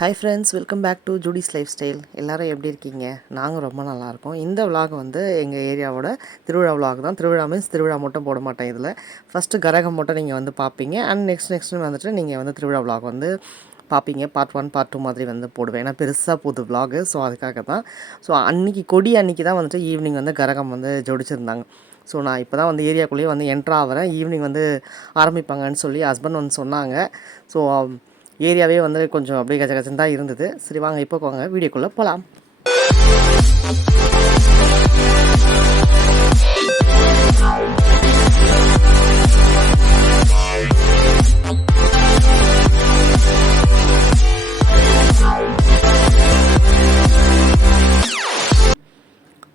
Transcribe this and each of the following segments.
Hi friends, welcome back to Judy's lifestyle. எல்லோரும் எப்படி இருக்கீங்க? நாங்கள் ரொம்ப நல்லாயிருக்கோம். இந்த விலாக் வந்து எங்கள் ஏரியாவோட திருவிழா விலாக் தான். திருவிழா மீன்ஸ் திருவிழா மட்டும் போட மாட்டேன். இதில் ஃபஸ்ட்டு கரகம் மட்டும் நீங்கள் வந்து பார்ப்பீங்க. அண்ட் நெக்ஸ்ட்டு வந்துட்டு நீங்கள் வந்து திருவிழா விலாக் வந்து பார்ப்பீங்க. பார்ட் 1 பார்ட் 2 மாதிரி வந்து போடுவேன். ஏன்னா பெருசாக போகுது விலாகு. ஸோ அதுக்காக தான். ஸோ கொடி அன்றைக்கி தான் வந்துட்டு ஈவினிங் வந்து கரகம் வந்து ஜோடிச்சிருந்தாங்க. ஸோ நான் இப்போ தான் வந்து ஏரியாக்குள்ளேயே வந்து என்ட்ரு ஆகிறேன். ஈவினிங் வந்து ஆரம்பிப்பாங்கன்னு சொல்லி ஹஸ்பண்ட் வந்து சொன்னாங்க. ஸோ ஏரியாவே வந்து கொஞ்சம் அப்படியே கச்சகச்சன்னு தான் இருந்தது. சரி வாங்க இப்போ போங்க வீடியோக்குள்ளே போகலாம்.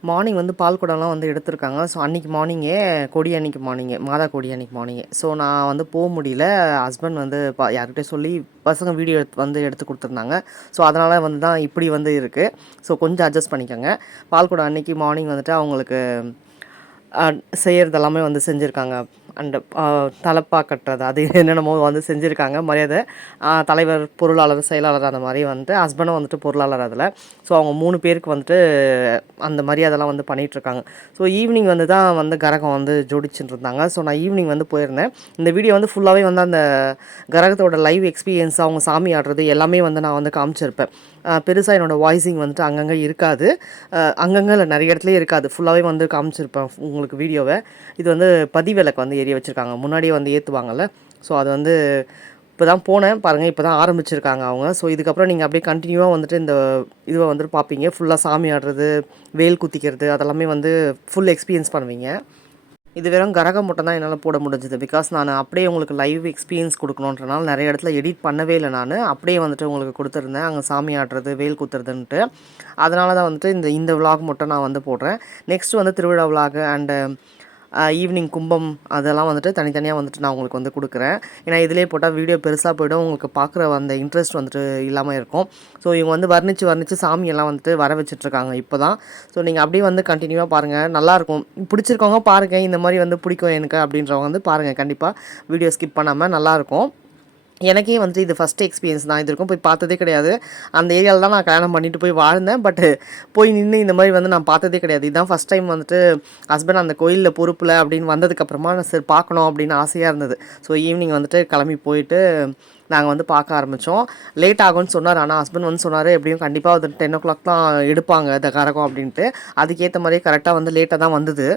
மார்னிங் வந்து பால் குடம்லாம் வந்து எடுத்திருக்காங்க. ஸோ அன்றைக்கி மார்னிங்கே மாதா கொடி அன்றைக்கி மார்னிங்கே. ஸோ நான் வந்து போக முடியல. ஹஸ்பண்ட் வந்து யார்கிட்டே சொல்லி பசங்க வீடியோ எடுத்து கொடுத்துருந்தாங்க. ஸோ அதனால் வந்து தான் இப்படி வந்து இருக்குது. ஸோ கொஞ்சம் அட்ஜஸ்ட் பண்ணிக்கோங்க. பால் குடம் அன்றைக்கி மார்னிங் வந்துட்டு அவங்களுக்கு செய்கிறது எல்லாமே வந்து செஞ்சுருக்காங்க. அண்ட் தலப்பா கட்டுறது அது என்னென்னமோ வந்து செஞ்சுருக்காங்க. மரியாதை தலைவர், பொருளாளர், செயலாளர் அந்த மாதிரி வந்துட்டு ஹஸ்பண்டும் வந்துட்டு பொருளாளர் அதில். ஸோ அவங்க 3 பேருக்கு வந்துட்டு அந்த மரியாதைலாம் வந்து பண்ணிகிட்ருக்காங்க. ஸோ ஈவினிங் வந்து தான் வந்து கரகம் வந்து ஜோடிச்சுட்டு இருந்தாங்க. ஸோ நான் ஈவினிங் வந்து போயிருந்தேன். இந்த வீடியோ வந்து ஃபுல்லாகவே வந்து அந்த கரகத்தோட லைவ் எக்ஸ்பீரியன்ஸ், அவங்க சாமி ஆடுறது எல்லாமே வந்து நான் வந்து காமிச்சிருப்பேன். பெருசாக என்னோடய வாய்ஸிங் வந்துட்டு அங்கங்கே இருக்காது. அங்கங்கே இல்லை, நிறைய இடத்துலையே இருக்காது. ஃபுல்லாகவே வந்து காமிச்சிருப்பேன் உங்களுக்கு வீடியோவை. இது வந்து பதிவிலக்கு வந்து ஏறி வச்சுருக்காங்க. முன்னாடியே வந்து ஏற்றுவாங்கள்ல. ஸோ அது வந்து இப்போ தான் போனேன் பாருங்கள். இப்போ தான் ஆரம்பிச்சிருக்காங்க அவங்க. ஸோ இதுக்கப்புறம் நீங்கள் அப்படியே கண்டினியூவாக வந்துட்டு இந்த இதுவை வந்துட்டு பார்ப்பீங்க. ஃபுல்லாக சாமி ஆடுறது, வேல் குத்திக்கிறது அதெல்லாமே வந்து ஃபுல் எக்ஸ்பீரியன்ஸ் பண்ணுவீங்க. இது வெறும் கரகம் மட்டும் தான் என்னால் போட முடிஞ்சது. பிகாஸ் நான் அப்படியே உங்களுக்கு லைவ் எக்ஸ்பீரியன்ஸ் கொடுக்கணுன்றனால நிறைய இடத்துல எடிட் பண்ணவே இல்லை. நான் அப்படியே வந்துட்டு உங்களுக்கு கொடுத்துருந்தேன், அங்கே சாமி ஆடுறது, வேல் குத்துறதுன்ட்டு. அதனால தான் வந்துட்டு இந்த விலாக் மட்டும் நான் வந்து போடுறேன். நெக்ஸ்ட்டு வந்து திருவிழா விலாக் அண்டு ஈவினிங் கும்பம் அதெல்லாம் வந்துட்டு தனித்தனியாக வந்துட்டு நான் உங்களுக்கு வந்து கொடுக்குறேன். ஏன்னா இதிலே போட்டால் வீடியோ பெருசாக போய்டும், உங்களுக்கு பார்க்குற அந்த இன்ட்ரெஸ்ட் வந்துட்டு இல்லாமல் இருக்கும். ஸோ இவங்க வந்து வர்ணித்து சாமியெல்லாம் வந்துட்டு வர வச்சிட்ருக்காங்க இப்போ தான். ஸோ நீங்கள் அப்படியே வந்து கண்டினியூவாக பாருங்கள், நல்லாயிருக்கும். பிடிச்சிருக்கவங்க பாருங்கள், இந்த மாதிரி வந்து பிடிக்கும் எனக்கு அப்படின்றவங்க வந்து பாருங்கள். கண்டிப்பாக வீடியோ ஸ்கிப் பண்ணாமல் நல்லாயிருக்கும். எனக்கே வந்துட்டு இது ஃபஸ்ட்டு எக்ஸ்பீரியன்ஸ் தான். இது இருக்கும் போய் பார்த்ததே கிடையாது. அந்த ஏரியாவில் தான் நான் கல்யாணம் பண்ணிட்டு போய் வாழ்ந்தேன். பட்டு போய் நின்று இந்த மாதிரி வந்து நான் பார்த்ததே கிடையாது. இதுதான் ஃபஸ்ட் டைம் வந்துட்டு ஹஸ்பண்ட் அந்த கோயிலில் பொறுப்பில் அப்படின்னு வந்ததுக்கப்புறமா நான் சரி பார்க்கணும் அப்படின்னு ஆசையாக இருந்தது. ஸோ ஈவினிங் வந்துட்டு கிளம்பி போயிட்டு நாங்கள் வந்து பார்க்க ஆரம்பித்தோம். லேட் ஆகும்னு சொன்னார். ஆனால் ஹஸ்பண்ட் வந்து சொன்னார், எப்படியும் கண்டிப்பாக வந்து 10 o'clock தான் எடுப்பாங்க இந்த கரகம் அப்படின்ட்டு. அதுக்கேற்ற மாதிரியே கரெக்டாக வந்து லேட்டாக தான் வந்தது.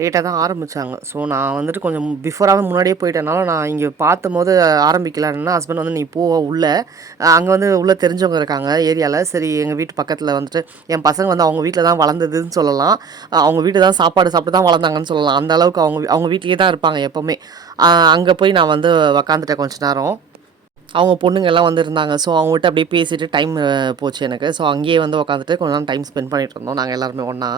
லேட்டாக தான் ஆரம்பித்தாங்க. ஸோ நான் வந்துட்டு கொஞ்சம் பிஃபோராகவே முன்னாடியே போயிட்டனால நான் இங்கே பார்த்தபோது ஆரம்பிக்கலான்னா ஹஸ்பண்ட் வந்து நீ போ உள்ளே, அங்கே வந்து உள்ளே தெரிஞ்சவங்க இருக்காங்க ஏரியாவில். சரி எங்கள் வீட்டு பக்கத்தில் வந்துட்டு என் பசங்க வந்து அவங்க வீட்டில் தான் வளர்ந்ததுன்னு சொல்லலாம். அவங்க வீட்டில் தான் சாப்பாடு சாப்பிட்டு தான் வளர்ந்தாங்கன்னு சொல்லலாம். அந்த அளவுக்கு அவங்க வீட்லேயே தான் இருப்பாங்க எப்போவுமே. அங்கே போய் நான் வந்து உக்காந்துட்டேன் கொஞ்ச நேரம். அவங்க பொண்ணுங்க எல்லாம் வந்து இருந்தாங்க. ஸோ அவங்ககிட்ட அப்படியே பேசிட்டு டைம் போச்சு எனக்கு. ஸோ அங்கேயே வந்து உட்காந்துட்டு கொஞ்ச நேரம் டைம் ஸ்பெண்ட் பண்ணிட்டு இருந்தோம் நாங்கள் எல்லாருமே ஒன்றா.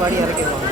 படி இறக்கிடுவாங்க.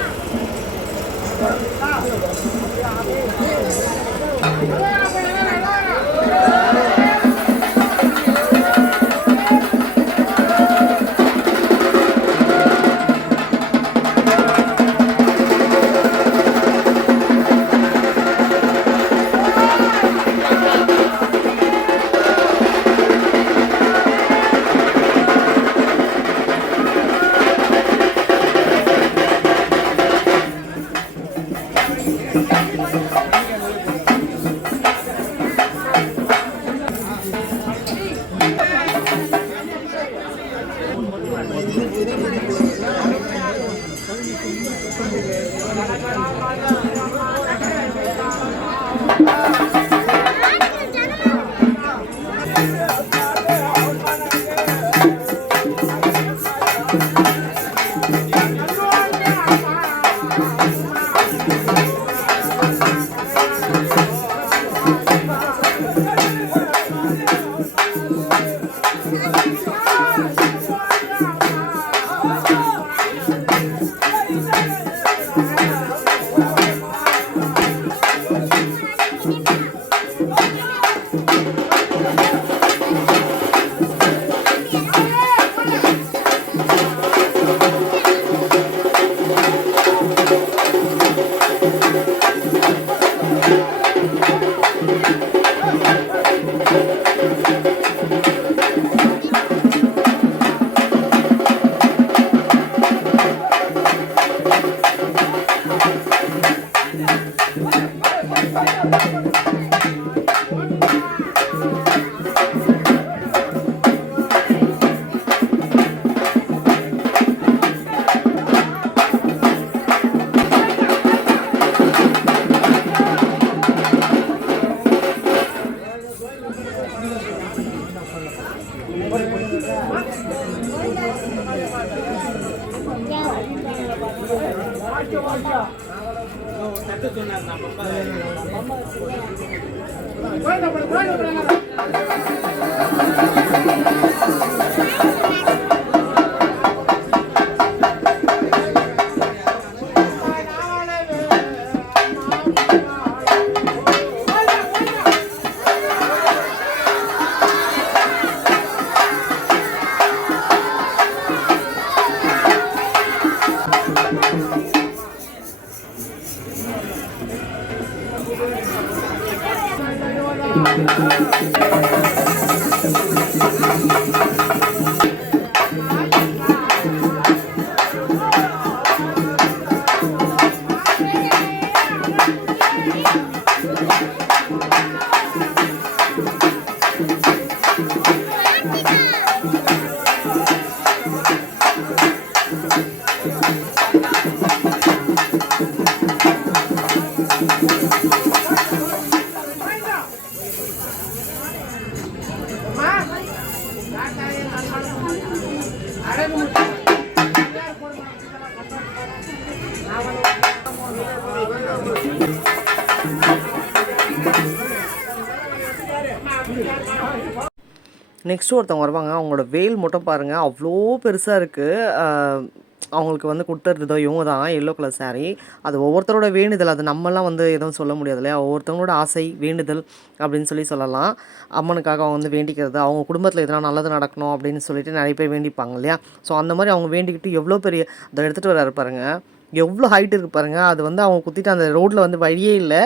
நெக்ஸ்ட்டு ஒருத்தவங்க வருவாங்க. அவங்களோட வேல் மட்டும் பாருங்கள், அவ்வளோ பெருசாக இருக்குது. அவங்களுக்கு வந்து கொடுத்துருந்ததோ இவங்க தான், எல்லோ கலர் சாரீ. அது ஒவ்வொருத்தரோட வேண்டுதல், அது நம்மலாம் வந்து எதுவும் சொல்ல முடியாது இல்லையா? ஒவ்வொருத்தவங்களோட ஆசை, வேண்டுதல் அப்படின்னு சொல்லலாம். அம்மனுக்காக அவங்க வந்து வேண்டிக்கிறது, அவங்க குடும்பத்தில் எதனா நல்லது நடக்கணும் அப்படின்னு சொல்லிட்டு நிறைய பேர் வேண்டிப்பாங்க இல்லையா? ஸோ அந்த மாதிரி அவங்க வேண்டிக்கிட்டு எவ்வளோ பெரிய அதை எடுத்துகிட்டு வராரு பாருங்க, எவ்வளோ ஹைட் இருக்குது பாருங்கள். அது வந்து அவங்க குத்திட்டு அந்த ரோட்டில் வந்து வழியே இல்லை,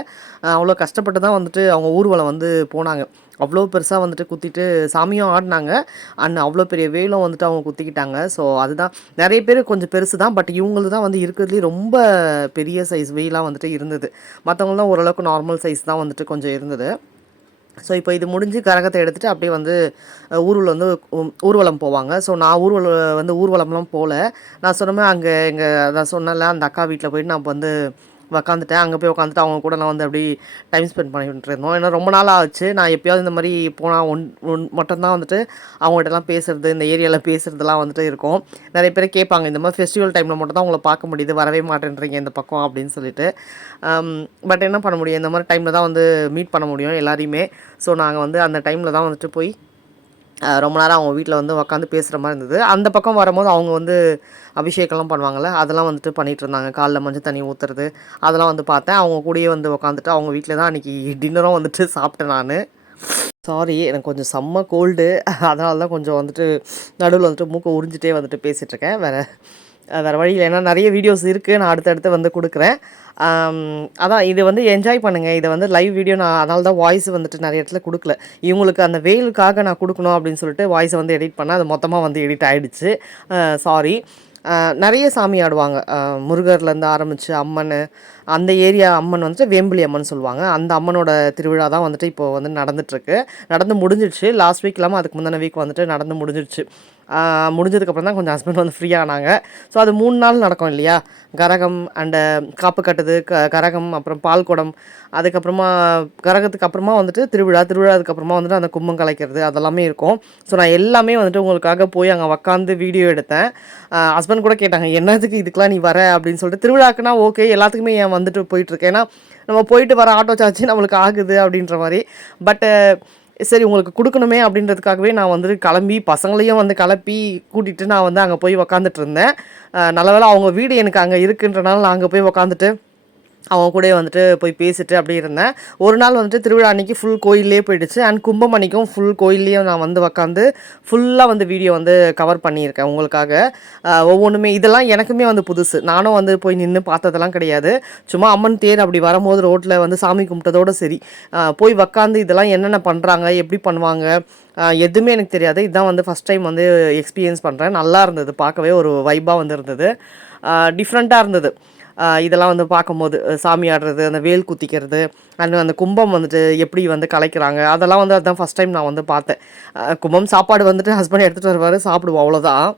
அவ்வளோ கஷ்டப்பட்டு தான் வந்துட்டு அவங்க ஊர்வலம் வந்து போனாங்க. அவ்வளோ பெருசாக வந்துட்டு குத்திட்டு சாமியும் ஆடினாங்க. அண்ட் அவ்வளோ பெரிய வேலும் வந்துட்டு அவங்க குத்திக்கிட்டாங்க. ஸோ அதுதான் நிறைய பேர் கொஞ்சம் பெருசு தான். பட் இவங்களது தான் வந்து இருக்கிறதுலேயே ரொம்ப பெரிய சைஸ் வேலாக வந்துட்டு இருந்தது. மற்றவங்களாம் ஓரளவுக்கு நார்மல் சைஸ் தான் வந்துட்டு கொஞ்சம் இருந்தது. ஸோ இப்போ இது முடிஞ்சு கரகத்தை எடுத்துகிட்டு அப்படியே வந்து ஊரில் வந்து ஊர்வலம் போவாங்க. ஸோ நான் ஊர்வலம்லாம் போகல. நான் சொன்னமே அங்கே நான் சொன்னல அந்த அக்கா வீட்டில் போயிட்டு நான் வந்து உக்காந்துட்டேன். அங்கே போய் உட்காந்துட்டு அவங்க கூட நான் வந்து அப்படி டைம் ஸ்பெண்ட் பண்ணிட்டு இருந்தோம். ஏன்னா ரொம்ப நாள் ஆச்சு. நான் எப்போயாவது இந்த மாதிரி போனால் மட்டும்தான் வந்துட்டு அவங்கள்ட்டலாம் பேசுகிறது, இந்த ஏரியாவில் பேசுகிறதுலாம் வந்துட்டு இருக்கும். நிறைய பேர் கேட்பாங்க, இந்த மாதிரி ஃபெஸ்டிவல் டைமில் மட்டும் தான் உங்களை பார்க்க முடியுது, வரவே மாட்டேன்றீங்க இந்த பக்கம் அப்படின்னு சொல்லிட்டு. பட் என்ன பண்ண முடியும், இந்த மாதிரி டைமில் தான் வந்து மீட் பண்ண முடியும் எல்லாரையுமே. ஸோ நாங்கள் வந்து அந்த டைமில் தான் வந்துட்டு போய் ரொம்ப நேரம் அவங்க வீட்டில் வந்து உட்காந்து பேசுகிற மாதிரி இருந்தது. அந்த பக்கம் வரும்போது அவங்க வந்து அபிஷேகம்லாம் பண்ணுவாங்கள்ல, அதெல்லாம் வந்துட்டு பண்ணிகிட்டு இருந்தாங்க. காலைல மஞ்சள் தண்ணி ஊற்றுறது அதெல்லாம் வந்து பார்த்தேன். அவங்க கூடயே வந்து உட்காந்துட்டு அவங்க வீட்டில் தான் அன்றைக்கி டின்னரும் வந்துட்டு சாப்பிட்டேன் நான். சாரி, எனக்கு கொஞ்சம் செம்ம கோல்டு, அதனால தான் கொஞ்சம் வந்துட்டு நடுவில் வந்துட்டு மூக்கை உறிஞ்சிட்டே வந்துட்டு பேசிகிட்ருக்கேன். வேறு வழியில் ஏன்னா நிறைய வீடியோஸ் இருக்குது, நான் அடுத்தடுத்து வந்து கொடுக்குறேன். அதான் இது வந்து என்ஜாய் பண்ணுங்கள். இதை வந்து லைவ் வீடியோ நான் அதனால தான் வாய்ஸ் வந்துட்டு நிறைய இடத்துல கொடுக்கல. இவங்களுக்கு அந்த வெயிலுக்காக நான் கொடுக்கணும் அப்படின்னு சொல்லிட்டு வாய்ஸை வந்து எடிட் பண்ணேன். அது மொத்தமாக வந்து எடிட் ஆகிடுச்சு. சாரி. நிறைய சாமி ஆடுவாங்க. முருகர்லேருந்து ஆரம்பித்து அம்மன், அந்த ஏரியா அம்மன் வந்துட்டு வேம்பிலி அம்மன் சொல்லுவாங்க. அந்த அம்மனோட திருவிழா தான் வந்துட்டு இப்போது வந்து நடந்துகிட்ருக்கு. நடந்து முடிஞ்சிடுச்சு. லாஸ்ட் வீக் இல்லாமல் அதுக்கு முந்தின வீக் வந்துட்டு நடந்து முடிஞ்சிடுச்சு. முடிஞ்சதுக்கப்புறம் தான் கொஞ்சம் ஹஸ்பண்ட் வந்து ஃப்ரீயானாங்க. ஸோ அது 3 நாள் நடக்கும் இல்லையா, கரகம் அண்டு காப்பு கட்டுது, கரகம், அப்புறம் பால் குடம், அதுக்கப்புறமா கரகத்துக்கு அப்புறமா வந்துட்டு திருவிழாவுக்கு அப்புறமா வந்துட்டு அந்த கும்பம் கலைக்கிறது அதெல்லாமே இருக்கும். ஸோ நான் எல்லாமே வந்துட்டு உங்களுக்காக போய் அங்கே உக்காந்து வீடியோ எடுத்தேன். ஹஸ்பண்ட் கூட கேட்டாங்க, என்னதுக்கு இதுக்கெலாம் நீ வர அப்படின்னு சொல்லிட்டு. திருவிழாக்குனா ஓகே, எல்லாத்துக்குமே ஏன் வந்துட்டு போயிட்டுருக்கேன், ஏன்னா நம்ம போயிட்டு வர ஆட்டோ சார்ஜ் நம்மளுக்கு ஆகுது அப்படின்ற மாதிரி. பட்டு சரி உங்களுக்கு கொடுக்கணுமே அப்படின்றதுக்காகவே நான் வந்துட்டு கிளம்பி பசங்களையும் வந்து கிளப்பி கூட்டிகிட்டு நான் வந்து அங்கே போய் உக்காந்துட்டு இருந்தேன். நல்ல வேளை அவங்க வீடு எனக்கு அங்கே இருக்குன்றனால நான் அங்கே போய் உக்காந்துட்டு அவங்க கூட வந்துட்டு போய் பேசிட்டு அப்படியே இருந்தேன். ஒரு நாள் வந்துட்டு திருவிழா அன்றைக்கி ஃபுல் கோயிலே போயிடுச்சு. அண்ட் கும்பம் அன்றைக்கும் ஃபுல் கோயில்லையும் நான் வந்து உக்காந்து ஃபுல்லாக வந்து வீடியோ வந்து கவர் பண்ணியிருக்கேன் உங்களுக்காக. ஒவ்வொன்றுமே இதெல்லாம் எனக்குமே வந்து புதுசு. நானும் வந்து போய் நின்று பார்த்ததெல்லாம் கிடையாது. சும்மா அம்மன் தேர் அப்படி வரும்போது ரோட்டில் வந்து சாமி கும்பிட்டதோடு சரி. போய் உக்காந்து இதெல்லாம் என்னென்ன பண்ணுறாங்க, எப்படி பண்ணுவாங்க, எதுவுமே எனக்கு தெரியாது. இதுதான் வந்து ஃபஸ்ட் டைம் வந்து எக்ஸ்பீரியன்ஸ் பண்ணுறேன். நல்லா இருந்தது, பார்க்கவே ஒரு வைப்பாக வந்து இருந்தது, டிஃப்ரெண்ட்டாக இருந்தது. இதெல்லாம் வந்து பார்க்கும்போது சாமி ஆடுறது, அந்த வேல் குத்திக்கிறது, அந்த கும்பம் வந்துட்டு எப்படி வந்து கலைக்கிறாங்க, அதெல்லாம் வந்து அதுதான் ஃபஸ்ட் டைம் நான் வந்து பார்த்தேன். கும்பம் சாப்பாடு வந்துட்டு ஹஸ்பண்ட் எடுத்துகிட்டு வருவார், சாப்பிடுவோம், அவ்வளோதான்.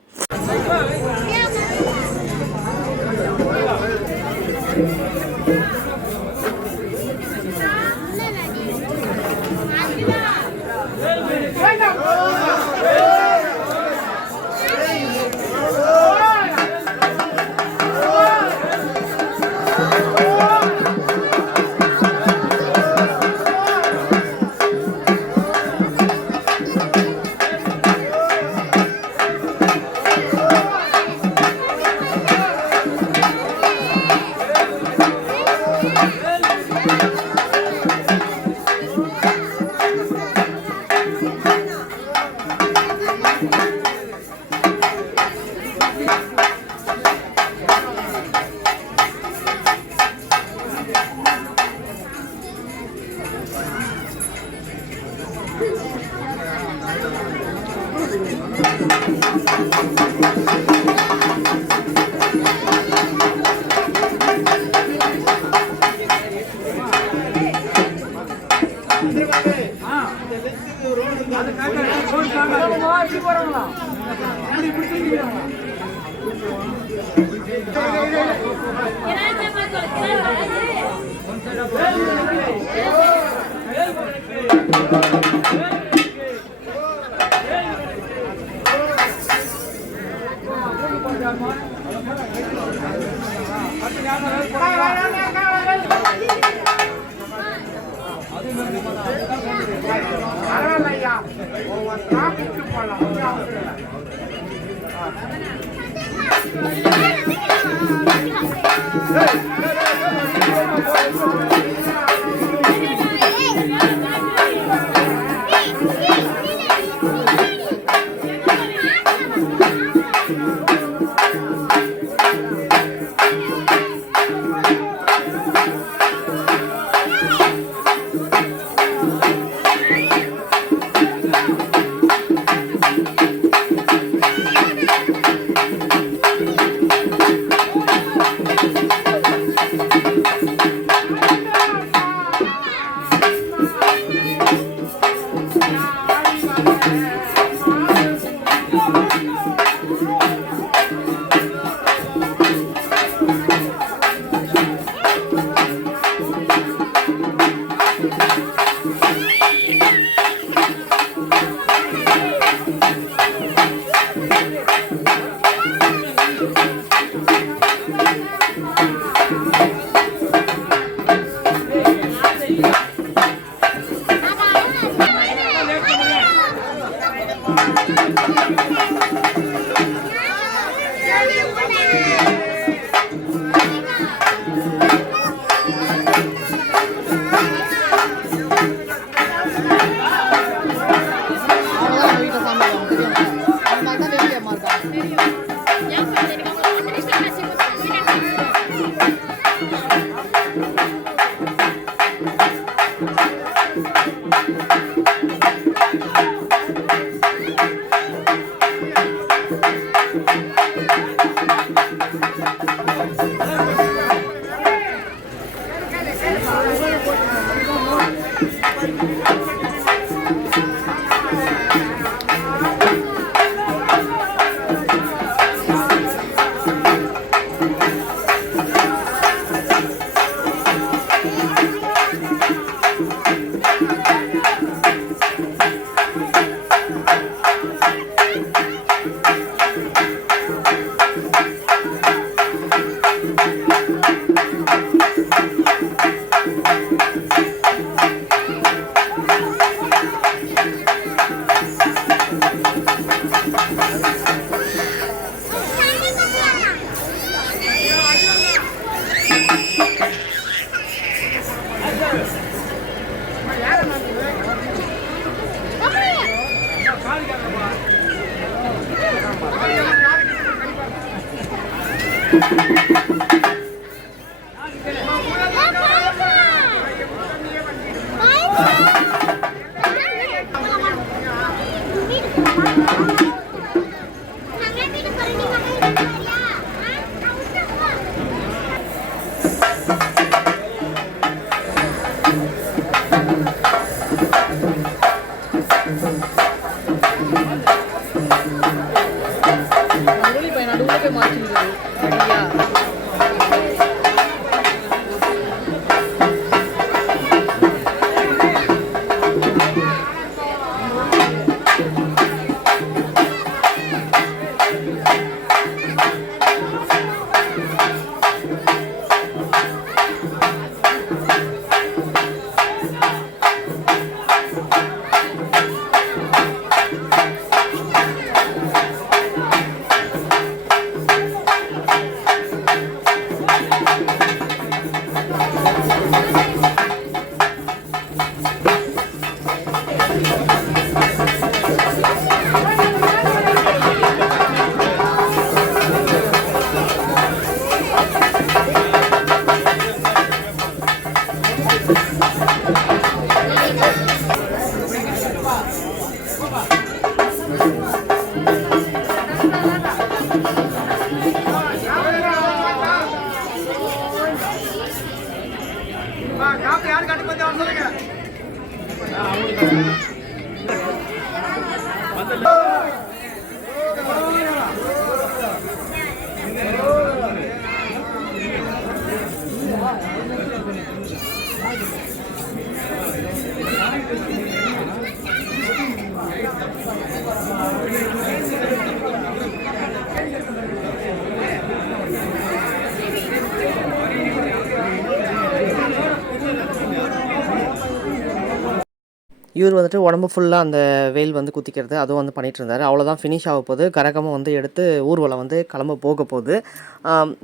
இவர் வந்துட்டு உடம்பு ஃபுல்லாக அந்த வேல் வந்து குத்திக்கிறது அதுவும் வந்து பண்ணிகிட்டு இருந்தார். அவ்வளோதான் ஃபினிஷ் ஆக போகுது. கரகமாக வந்து எடுத்து ஊர்வலம் வந்து கிளம்ப போக போகுது.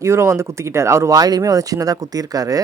இவரும் வந்து குத்திக்கிட்டார். அவர் வாயிலையுமே வந்து சின்னதாக குத்தியிருக்காரு.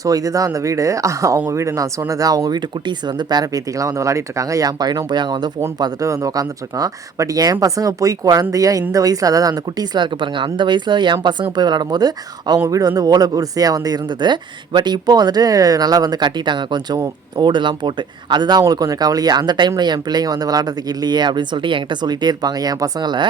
ஸோ இதுதான் அந்த வீடு. அவங்க வீடு நான் சொன்னது. அவங்க வீட்டு குட்டீஸ் வந்து பேர பேத்திக்கெல்லாம் வந்து விளையாடிட்டு இருக்காங்க. என் பையனும் போய் அங்கே வந்து ஃபோன் பார்த்துட்டு வந்து உட்காந்துட்ருக்கான். பட் என் பசங்க போய் குழந்தையா இந்த வயசில், அதாவது அந்த குட்டீஸ்லாம் இருக்க பாருங்கள், அந்த வயசில் என் பசங்க போய் விளையாடும் போது அவங்க வீடு வந்து ஓலை குடிசையாக வந்து இருந்தது. பட் இப்போ வந்துட்டு நல்லா வந்து கட்டிட்டாங்க, கொஞ்சம் ஓடுலாம் போட்டு. அதுதான் அவங்களுக்கு கொஞ்சம் கவலையே. அந்த டைமில் என் பிள்ளைங்க வந்து விளையாடுறதுக்கு இல்லையே அப்படின்னு சொல்லிட்டு என்கிட்ட சொல்லிகிட்டே இருப்பாங்க என் பசங்களை.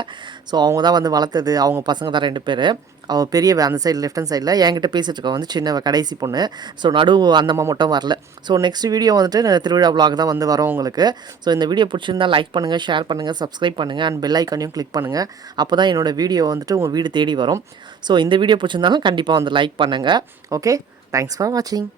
ஸோ அவங்க தான் வந்து வளர்த்தது. அவங்க பசங்க தான் 2 பேர். அவள் பெரியவ அந்த சைடு லெஃப்ட் ஹேண்ட் சைடில் என்கிட்ட பேசிகிட்டு இருக்கா வந்து சின்னவ கடைசி பொண்ணு. ஸோ நடுவு அந்தம்மா மட்டும் வரல. ஸோ நெக்ஸ்ட் வீடியோ வந்துட்டு திருவிழா vlog தான் வந்து வரும் உங்களுக்கு. ஸோ இந்த வீடியோ பிடிச்சிருந்தால் லைக் பண்ணுங்கள், ஷேர் பண்ணுங்கள், சப்ஸ்கிரைப் பண்ணுங்கள் அண்ட் பெல் ஐக்கானையும் கிளிக் பண்ணுங்கள். அப்போ தான் என்னோடய வீடியோ வந்துட்டு உங்கள் வீடு தேடி வரும். ஸோ இந்த வீடியோ பிடிச்சிருந்தாலும் கண்டிப்பாக வந்து லைக் பண்ணுங்கள். ஓகே, தேங்க்ஸ் ஃபார் வாட்சிங்.